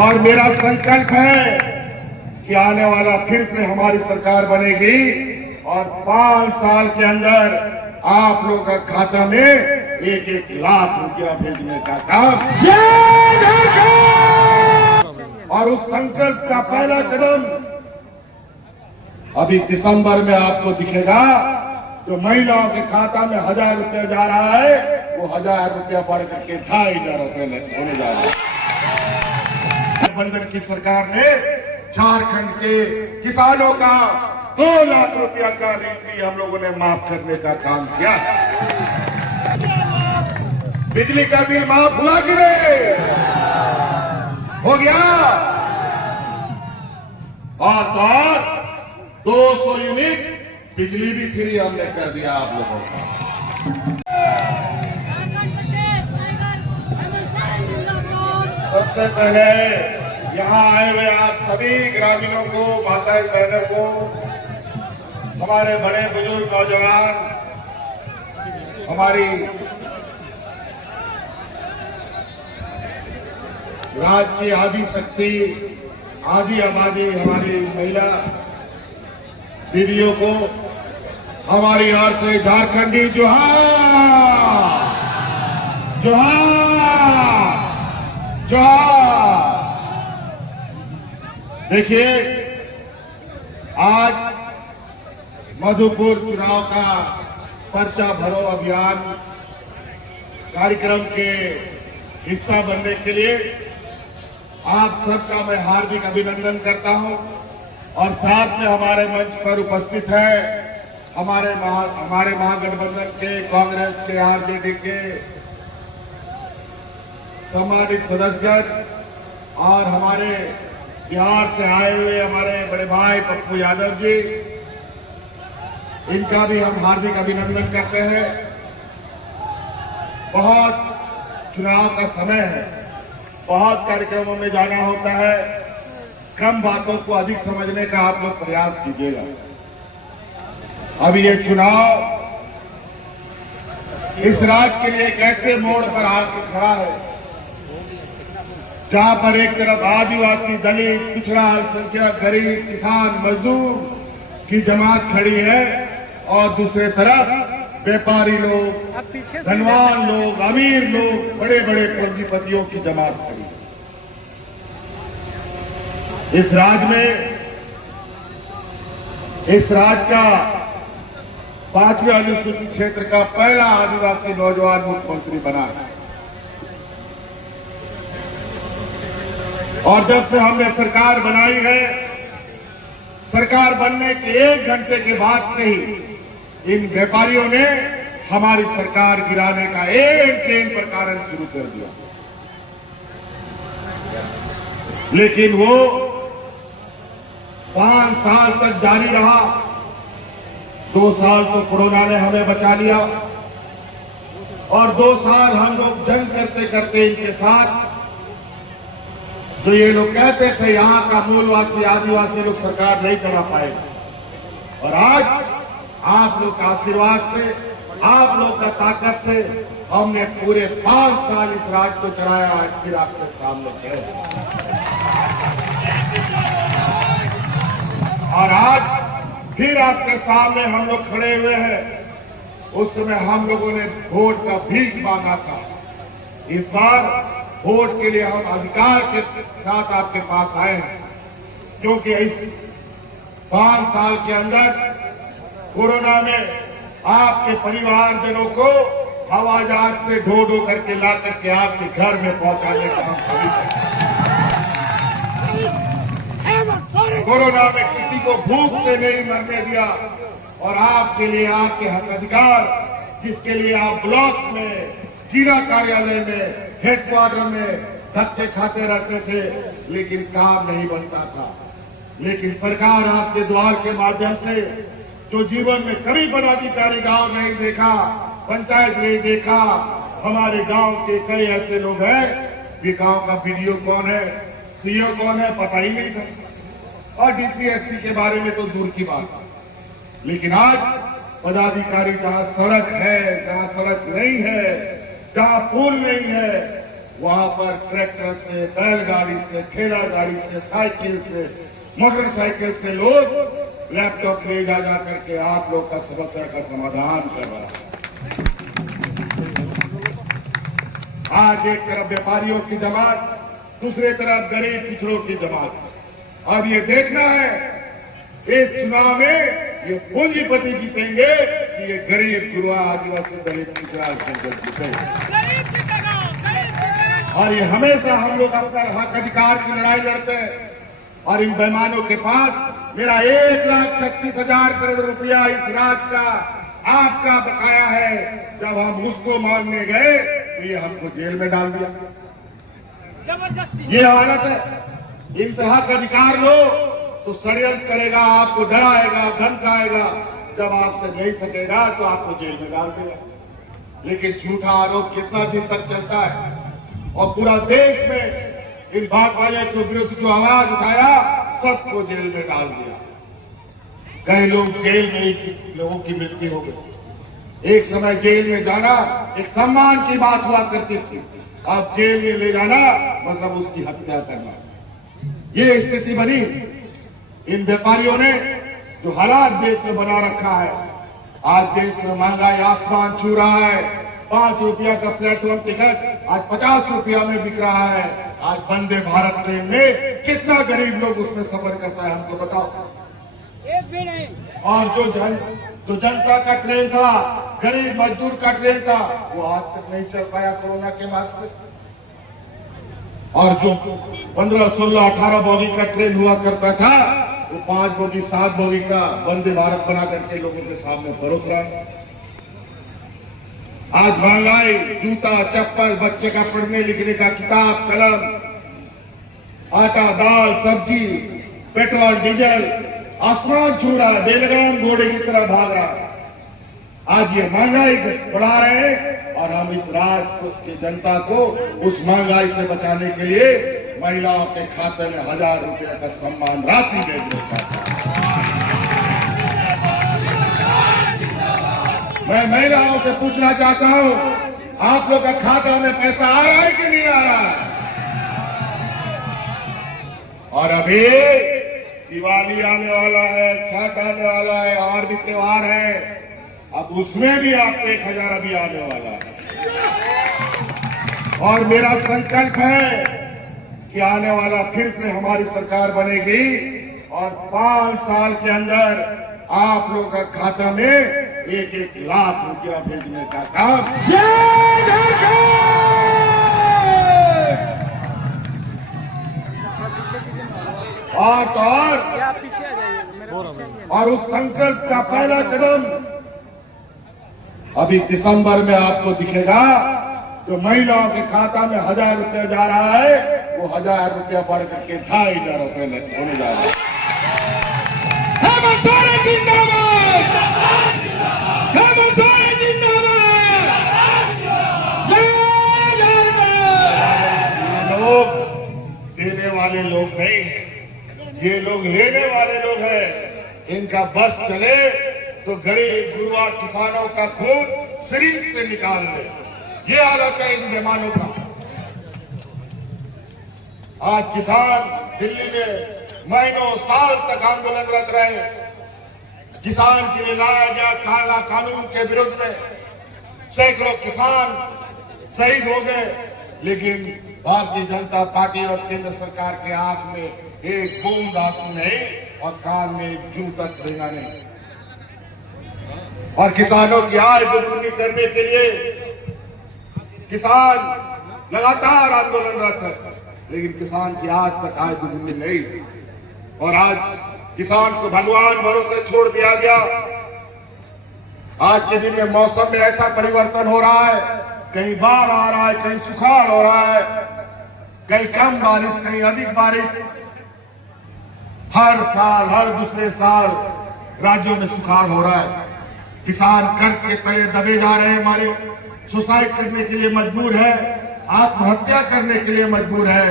और मेरा संकल्प है कि आने वाला फिर से हमारी सरकार बनेगी और 5 साल के अंदर आप लोगों का खाता में 1-1 लाख रुपया भेजने का काम। और उस संकल्प का पहला कदम अभी दिसंबर में आपको दिखेगा। जो महिलाओं के खाता में 1000 रुपया जा रहा है वो 1000 रुपया बढ़ करके 2500 रुपये होने जा रहा है। गठबंधन की सरकार ने झारखंड के किसानों का 2 लाख रुपया का ऋण भी हम लोगों ने माफ करने का काम किया। बिजली का बिल माफ हुआ कि नहीं? हो गया। और 200 यूनिट बिजली भी फ्री हमने कर दिया आप लोगों का। सबसे पहले यहाँ आए हुए आप सभी ग्रामीणों को, माताएं बहनों को, हमारे बड़े बुजुर्ग नौजवान, हमारी राज्य की आदि शक्ति, आदि आबादी, हमारी महिला दीदियों को हमारी ओर से झारखंडी जोहार, जोहार, जोहार। देखिए, आज मधुपुर चुनाव का पर्चा भरो अभियान कार्यक्रम के हिस्सा बनने के लिए आप सबका मैं हार्दिक अभिनंदन करता हूं। और साथ में हमारे मंच पर उपस्थित है हमारे महागठबंधन के, कांग्रेस के, आरजेडी के सम्मानित सदस्यगण और हमारे बिहार से आए हुए हमारे बड़े भाई पप्पू यादव जी, इनका भी हम हार्दिक अभिनंदन करते हैं। बहुत चुनाव का समय है, बहुत कार्यक्रमों में जाना होता है, कम बातों को अधिक समझने का आप लोग प्रयास कीजिएगा। अभी ये चुनाव इस राज्य के लिए एक ऐसे मोड़ पर आकर खड़ा है जहां पर एक तरफ आदिवासी, दलित, पिछड़ा, अल्पसंख्यक, गरीब, किसान, मजदूर की जमात खड़ी है और दूसरे तरफ व्यापारी लोग, धनवान लोग, अमीर लोग, बड़े बड़े पूंजीपतियों की जमात खड़ी है। इस राज्य में, इस राज्य का 5वें अनुसूचित क्षेत्र का पहला आदिवासी नौजवान मुख्यमंत्री बना है। और जब से हमने सरकार बनाई है, सरकार बनने के 1 घंटे के बाद से ही इन व्यापारियों ने हमारी सरकार गिराने का एक प्रकार शुरू कर दिया। लेकिन वो 5 साल तक जारी रहा। 2 साल तो कोरोना ने हमें बचा लिया और 2 साल हम लोग जंग करते करते इनके साथ, जो ये लोग कहते थे यहाँ का मूलवासी आदिवासी लोग सरकार नहीं चला पाएगा, और आज आप लोग का आशीर्वाद से, आप लोग का ताकत से हमने पूरे 5 साल इस राज्य को चलाया। आज फिर आपके सामने खड़े और आज फिर आपके सामने हम लोग खड़े हुए हैं। उस समय हम लोगों ने वोट का भीख मांगा था। इस बार वोट के लिए हम अधिकार के साथ आपके पास आए हैं, क्योंकि इस 5 साल के अंदर कोरोना में आपके परिवारजनों को हवाई जहाज से ढो ढो करके ला करके आपके घर में पहुंचाने का हम सभी करते हैं। कोरोना में किसी को भूख से नहीं मरने दिया और आपके लिए आपके हक अधिकार, जिसके लिए आप ब्लॉक में, जिला कार्यालय में, हेडक्वार्टर में धक्के खाते रहते थे, लेकिन काम नहीं बनता था। लेकिन सरकार आपके द्वार के माध्यम से, जो जीवन में कभी पदाधिकारी गांव नहीं देखा, पंचायत नहीं देखा, हमारे गांव के कई ऐसे लोग हैं, भी गांव का बीडीओ कौन है, सीओ कौन है, पता ही नहीं था, और डीसीएसपी के बारे में तो दूर की बात। लेकिन आज पदाधिकारी जहां सड़क है, जहां सड़क नहीं है, जहां पुल नहीं है, वहां पर ट्रैक्टर से, बैलगाड़ी से, ठेला गाड़ी से, साइकिल से, मोटरसाइकिल से लोग लैपटॉप ले जा करके आप लोग का समस्या का समाधान कर रहा है। आज एक तरफ व्यापारियों की जमात, दूसरे तरफ गरीब पिछड़ों की जमात। अब ये देखना है इस चुनाव में ये पूंजीपति जीतेंगे कि ये गरीब गुरुआ आदिवासी दलित पिछड़ा जीतेंगे। और ये हमेशा हम लोग अपना हक अधिकार की लड़ाई लड़ते हैं और इन बेईमानों के पास मेरा 1,36,000 करोड़ रुपया इस राज्य का आपका बकाया है। जब हम उसको मांगने गए तो ये हमको जेल में डाल दिया। ये हालत है। इनसे हक अधिकार लो तो षड्यंत्र करेगा, आपको डराएगा, धमकाएगा। जब आपसे नहीं सकेगा तो आपको जेल में डाल देगा। लेकिन झूठा आरोप कितना दिन तक चलता है? और पूरा देश में इन भागवाले के विरुद्ध जो आवाज उठाया सबको जेल में डाल दिया। कई लोग जेल में ही लोगों की मृत्यु हो गई। एक समय जेल में जाना एक सम्मान की बात हुआ करती थी, अब जेल में ले जाना मतलब उसकी हत्या करना। ये स्थिति बनी। इन व्यापारियों ने जो हालात देश में बना रखा है, आज देश में महंगाई आसमान छू रहा है। 5 रुपया का प्लेटफॉर्म टिकट आज 50 रुपया में बिक रहा है। आज वंदे भारत ट्रेन में कितना गरीब लोग उसमें सफर करता है हमको बताओ। और जो जनता का ट्रेन था, गरीब मजदूर का ट्रेन था, वो आज तक नहीं चल पाया कोरोना के बाद से। और जो 15, 16, 18 बोगी का ट्रेन हुआ करता था, वो 5 बोगी 7 बोगी का वंदे भारत बना करके लोगों के सामने परोस रहा है। आज महंगाई, जूता, चप्पल, बच्चे का पढ़ने लिखने का किताब, कलम, आटा, दाल, सब्जी, पेट्रोल, डीजल आसमान छू रहा है। बेलगाम घोड़े की तरह भाग रहा है। आज ये महंगाई बढ़ा रहे हैं और हम इस राज्य की जनता को उस महंगाई से बचाने के लिए महिलाओं के खाते में 1000 रुपया का सम्मान राशि भेजने चाहता हूं। मैं महिलाओं से पूछना चाहता हूं, आप लोग का खाता में पैसा आ रहा है कि नहीं आ रहा है? और अभी दिवाली आने वाला है, छठ आने वाला है और भी त्योहार है, अब उसमें भी आपको 1000 अभी आने वाला है। और मेरा संकल्प है कि आने वाला फिर से हमारी सरकार बनेगी और 5 साल के अंदर आप लोगों का खाता में 1-1 लाख रुपया भेजने का काम। और उस संकल्प का पहला कदम अभी दिसंबर में आपको दिखेगा। जो महिलाओं के खाता में 1000 रुपया जा रहा है, वो 1000 रुपया बढ़ करके 2500 रुपये होने जा रहा है। लोग देने वाले लोग नहीं है, ये लोग लेने वाले लोग हैं। इनका बस चले तो गरीब गुरुआ किसानों का खून शरीर से निकाल ले। ये हालत है इन बेईमानों का। आज किसान दिल्ली में महीनों साल तक आंदोलनरत रहे। किसान के लिए लाया गया काला कानून के विरुद्ध में सैकड़ों किसान शहीद हो गए, लेकिन भारतीय जनता पार्टी और केंद्र सरकार के आंख में एक बूंद आंसू नहीं और कान में एक जू तक भेजा नहीं। और किसानों की आय दोगुनी करने के लिए किसान लगातार आंदोलनरत है, लेकिन किसान की आज तक आय दोगुनी नहीं। और आज किसान को भगवान भरोसे छोड़ दिया गया। आज के दिन में मौसम में ऐसा परिवर्तन हो रहा है, कहीं बाढ़ आ रहा है, कहीं सुखाड़ हो रहा है, कहीं कम बारिश, कहीं अधिक बारिश। हर साल, हर दूसरे साल राज्यों में सुखाड़ हो रहा है। किसान कर्ज के तले दबे जा रहे हैं, हमारे सुसाइड करने के लिए मजबूर है, आत्महत्या करने के लिए मजबूर है।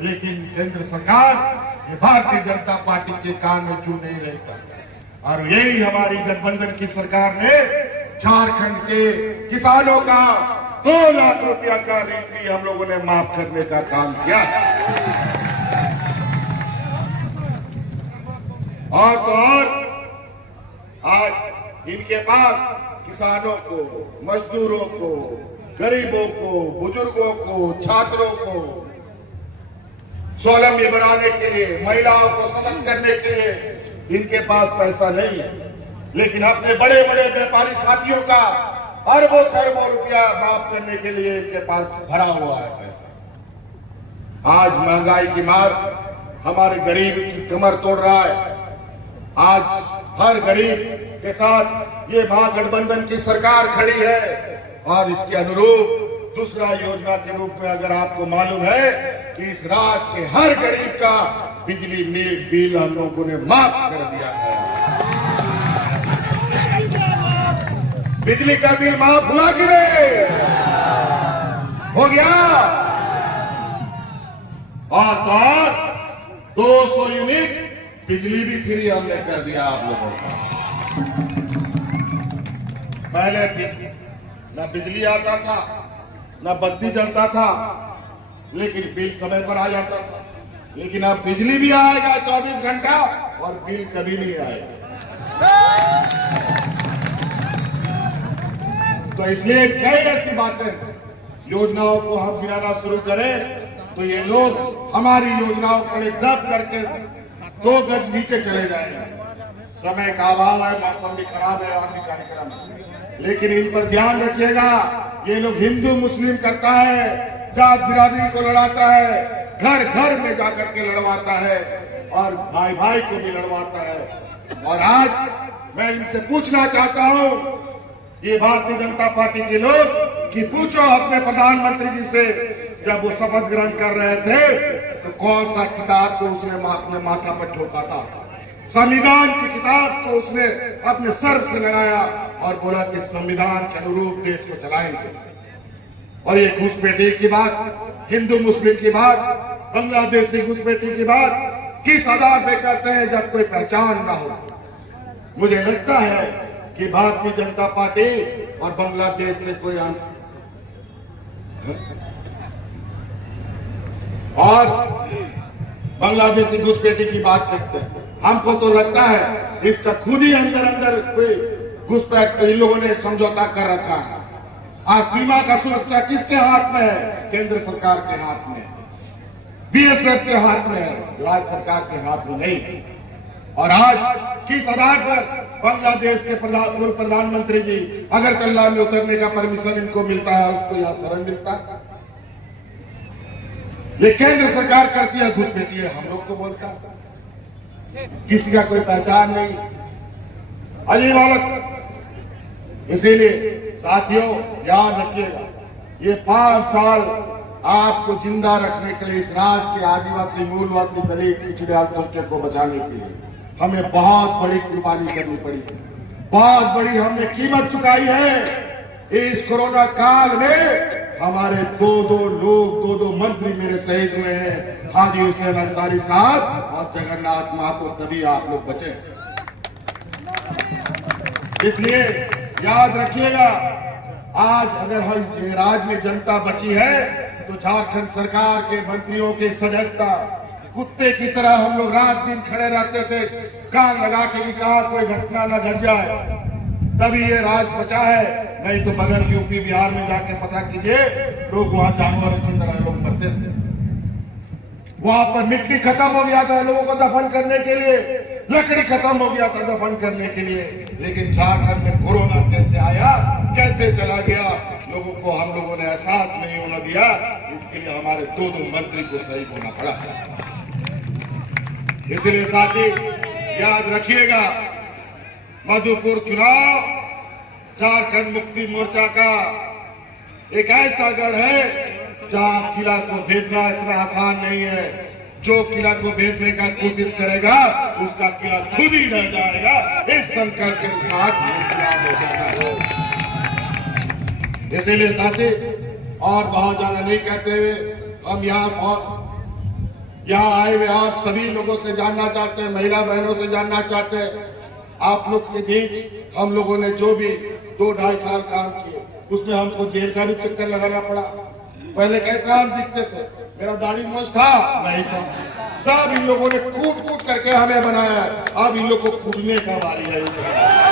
लेकिन केंद्र सरकार भारतीय जनता पार्टी के कान में क्यों नहीं रहता? और यही हमारी गठबंधन की सरकार ने झारखंड के किसानों का 2 लाख रुपया का ऋण भी हम लोगों ने माफ करने का काम किया। और तो और आज इनके पास किसानों को, मजदूरों को, गरीबों को, बुजुर्गों को, छात्रों को स्वावलंबी बनाने के लिए, महिलाओं को सशक्त करने के लिए इनके पास पैसा नहीं है, लेकिन अपने बड़े बड़े व्यापारी साथियों का अरबों खरबों रुपया माफ करने के लिए इनके पास भरा हुआ है पैसा। आज महंगाई की मार हमारे गरीब की कमर तोड़ रहा है। आज हर गरीब के साथ ये महागठबंधन की सरकार खड़ी है और इसके अनुरूप दूसरा योजना के रूप में अगर आपको मालूम है कि इस राज्य के हर गरीब का बिजली बिल हम लोगों ने माफ कर दिया है। बिजली का बिल माफ हुआ कि नहीं? हो गया। और 200 यूनिट बिजली भी फ्री हमने कर दिया आप लोगों का। पहले न बिजली आता था, न बत्ती जलता था, लेकिन बिल समय पर आ जाता था। लेकिन अब बिजली भी आएगा 24 घंटा और बिल कभी नहीं आएगा। तो इसलिए कई ऐसी बातें, योजनाओं को हम गिनाना शुरू करें तो ये लोग हमारी योजनाओं को दब करके 2 गज नीचे चले जाएंगे। समय का अभाव है, मौसम भी खराब है, और भी कार्यक्रम है, लेकिन इन पर ध्यान रखिएगा। ये लोग हिंदू मुस्लिम करता है, जात बिरादरी को लड़ाता है, घर घर में जाकर के लड़वाता है और भाई भाई को भी लड़वाता है। और आज मैं इनसे पूछना चाहता हूं, ये भारतीय जनता पार्टी के लोग, कि पूछो अपने प्रधानमंत्री जी से, जब वो शपथ ग्रहण कर रहे थे तो कौन सा किताब को उसने अपने माथा पर ठोका था? संविधान की किताब को उसने अपने सर से लगाया और बोला कि संविधान के अनुरूप देश को चलाएंगे। और ये घुसपैठी की बात, हिंदू मुस्लिम की बात, बांग्लादेशी घुसपैठी की बात किस आधार पे करते हैं जब कोई पहचान ना हो? मुझे लगता है कि भारतीय जनता पार्टी और बांग्लादेश से कोई और बांग्लादेशी घुसपैठी की बात करते हैं। हमको तो लगता है इसका खुद ही अंदर अंदर कोई घुसपैठ, इन लोगों ने समझौता कर रखा है। आज सीमा का सुरक्षा किसके हाथ में है? केंद्र सरकार के हाथ में, बीएसएफ के हाथ में है, राज्य सरकार के हाथ में नहीं। और आज किस आधार पर बांग्लादेश के पूर्व प्रधानमंत्री जी अगरतला में उतरने का परमिशन इनको मिलता है, उसको यहाँ शरण मिलता है? ये केंद्र सरकार करती है घुसपैठी है, हम लोग को बोलता है, किसी का कोई पहचान नहीं, अजीब हालत। इसीलिए साथियों ध्यान रखिएगा, ये 5 साल आपको जिंदा रखने के लिए इस राज्य के आदिवासी, मूलवासी, दलित, पिछड़े अल्पसंख्यक को बचाने के लिए हमें बहुत बड़ी कुर्बानी करनी पड़ी, बहुत बड़ी हमने कीमत चुकाई है। इस कोरोना काल में हमारे 2-2 लोग, 2-2 मंत्री मेरे शहीद हुए हैं, हाजी हुसैन अंसारी साहब और जगन्नाथ महातो, तभी आप लोग बचे। इसलिए याद रखिएगा, आज अगर हम राज्य में जनता बची है तो झारखंड सरकार के मंत्रियों की सजगता, कुत्ते की तरह हम लोग रात दिन खड़े रहते थे कान लगा के कि कहा कोई घटना न घट जाए, तभी ये राज्य बचा है। नहीं तो बगल यूपी बिहार में जाके पता कीजिए, लोग वहां जानवरों की तरह लोग मरते थे। वहां पर मिट्टी खत्म हो गया था लोगों को दफन करने के लिए, लकड़ी खत्म हो गया था दफन करने के लिए, लेकिन झारखंड में कोरोना कैसे आया, कैसे चला गया, लोगों को हम लोगों ने एहसास नहीं होना दिया। इसके लिए हमारे 2-2 मंत्री को शहीद होना पड़ा। इसलिए साथी याद रखिएगा, मधुपुर चुनाव झारखंड मुक्ति मोर्चा का एक ऐसा गढ़ है जहां किला को भेजना इतना आसान नहीं है। जो किला को भेजने का कोशिश करेगा उसका किला खुद ही रह जाएगा। इस संकल्प के साथ चुनाव हो जाता है। इसीलिए साथी और बहुत ज्यादा नहीं कहते हुए हम यहाँ आए हुए आप सभी लोगों से जानना चाहते हैं, महिला बहनों से जानना चाहते हैं, आप लोग के बीच हम लोगों ने जो भी 2-2.5 साल काम किए, उसमें हमको जेल का भी चक्कर लगाना पड़ा। पहले कैसा हम दिखते थे, मेरा दाढ़ी मूंछ था नहीं था, सब इन लोगों ने कूट कूट करके हमें बनाया। अब इन लोग को कूटने का बारी आई है।